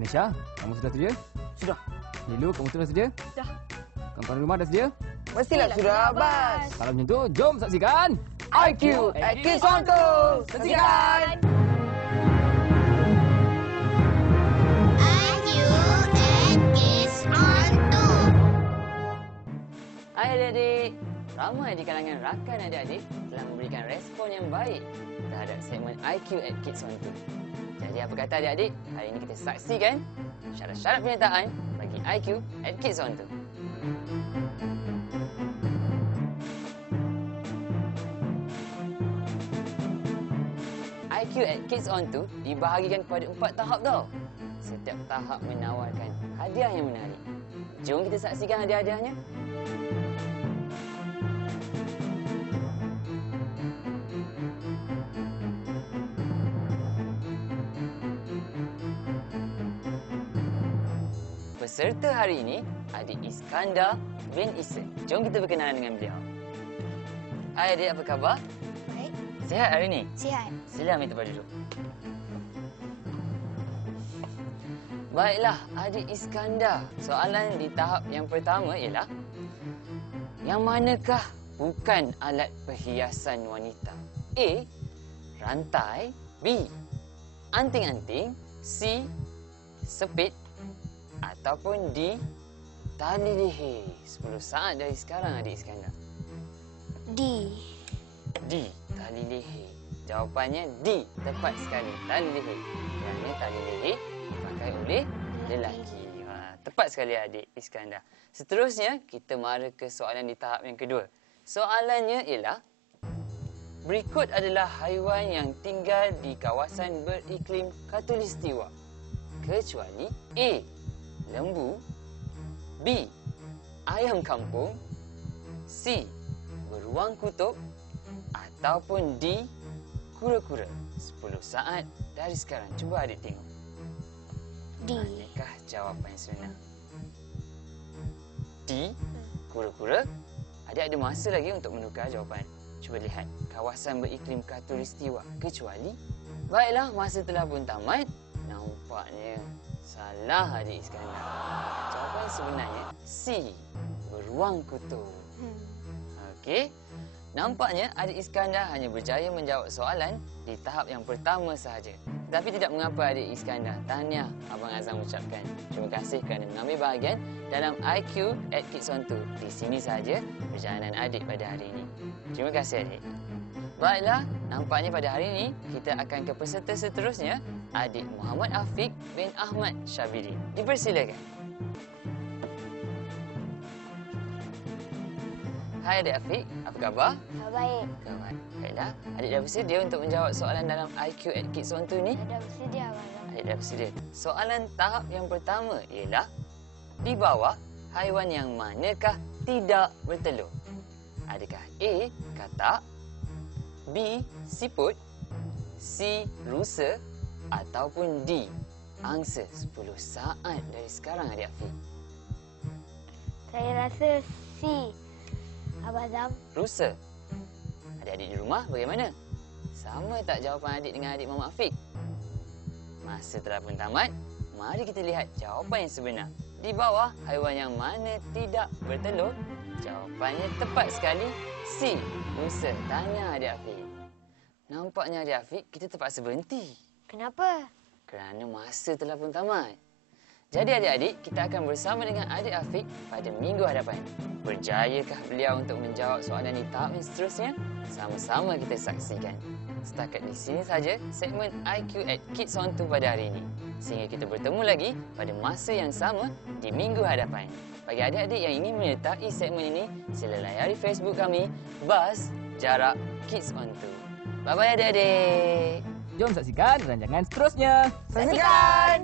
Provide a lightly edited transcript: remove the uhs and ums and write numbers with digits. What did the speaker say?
Tanisha, kamu sudah sedia? Sudah. Nilu, kamu sudah sedia? Dah. Kawan-kawan rumah dah sedia? Pastilah sudah, Abbas. Kalau macam tu, jom saksikan IQ at Kids on Tour. Saksikan. IQ at Kids on Tour. Hai adik-adik, ramai di kalangan rakan adik-adik telah memberikan respon yang baik terhadap segmen IQ at Kids on Tour. Jadi apa kata adik-adik, hari ini kita saksikan syarat-syarat penyertaan bagi IQ at Kids on Tour. IQ at Kids on Tour dibahagikan kepada 4 tahap tau. Setiap tahap menawarkan hadiah yang menarik. Jom kita saksikan hadiah-hadiahnya. Peserta hari ini, adik Iskandar bin Isen. Jom kita berkenalan dengan beliau. Hai adik, apa khabar? Baik, Sihat hari ini? sihat. Sila ambil tempat duduk. Baiklah, adik Iskandar. Soalan di tahap yang pertama ialah, yang manakah bukan alat perhiasan wanita? A. Rantai. B. Anting-anting. C. Sepit. Ataupun D. Tali leher. 10 saat dari sekarang, adik Iskandar. D. D. Tali leher. Jawapannya D. Tepat sekali. Tali leher. Kerana tali leher dipakai oleh lelaki. Tepat sekali adik Iskandar. Seterusnya, kita mara ke soalan di tahap yang kedua. Soalannya ialah, berikut adalah haiwan yang tinggal di kawasan beriklim khatulistiwa. Kecuali A. Lembu. B. Ayam kampung. C. Beruang kutub. Ataupun D. Kura-kura. 10 saat dari sekarang. Cuba adik tengok. D. Manakah jawapan yang sebenar? D. Kura-kura. Adik ada masa lagi untuk menukar jawapan. Cuba lihat. Kawasan beriklim khatulistiwa. Kecuali. Baiklah, masa telah pun tamat. Nampaknya salah adik Iskandar. Jawapan sebenarnya C. Beruang kutub. Okey. Nampaknya adik Iskandar hanya berjaya menjawab soalan di tahap yang pertama sahaja. Tetapi tidak mengapa adik Iskandar. Tahniah Abang Azam ucapkan. Terima kasih kerana mengambil bahagian dalam IQ at Kids on Tour. Di sini sahaja perjalanan adik pada hari ini. Terima kasih adik. Baiklah, nampaknya pada hari ini kita akan ke peserta seterusnya, adik Muhammad Afiq bin Ahmad Syabiri. Dipersilakan. Hai adik Afiq, apa khabar? Baik. Khabar. Baiklah, adik dah bersedia untuk menjawab soalan dalam IQ at Kids on Tour ni? Dah bersedia, Abang. Adik dah bersedia. Soalan tahap yang pertama ialah, di bawah haiwan yang manakah tidak bertelur? Adakah A. Katak, B. Siput, C. Rusa ataupun D. Angsa? 10 saat dari sekarang adik Afiq. Saya rasa C. Abang Azam. Rusa. Adik-adik di rumah bagaimana? Sama tak jawapan adik dengan adik Muhammad Afiq? Masa telah pun tamat. Mari kita lihat jawapan yang sebenar. Di bawah haiwan yang mana tidak bertelur? Jawapannya tepat sekali, C. Rusa. Tanya adik Afiq. Nampaknya adik Afiq kita terpaksa berhenti. Kenapa? Kerana masa telah pun tamat. Jadi adik-adik, kita akan bersama dengan adik Afiq pada minggu hadapan. Berjayakah beliau untuk menjawab soalan di tahap yang seterusnya? Sama-sama kita saksikan. Setakat di sini saja segmen IQ at Kids on Tour pada hari ini. Sehingga kita bertemu lagi pada masa yang sama di minggu hadapan. Bagi adik-adik yang ingin menyertai segmen ini, sila layari Facebook kami, Bas Jarak Kids on Tour. Bye-bye adik-adik. Jom saksikan rancangan seterusnya. Saksikan.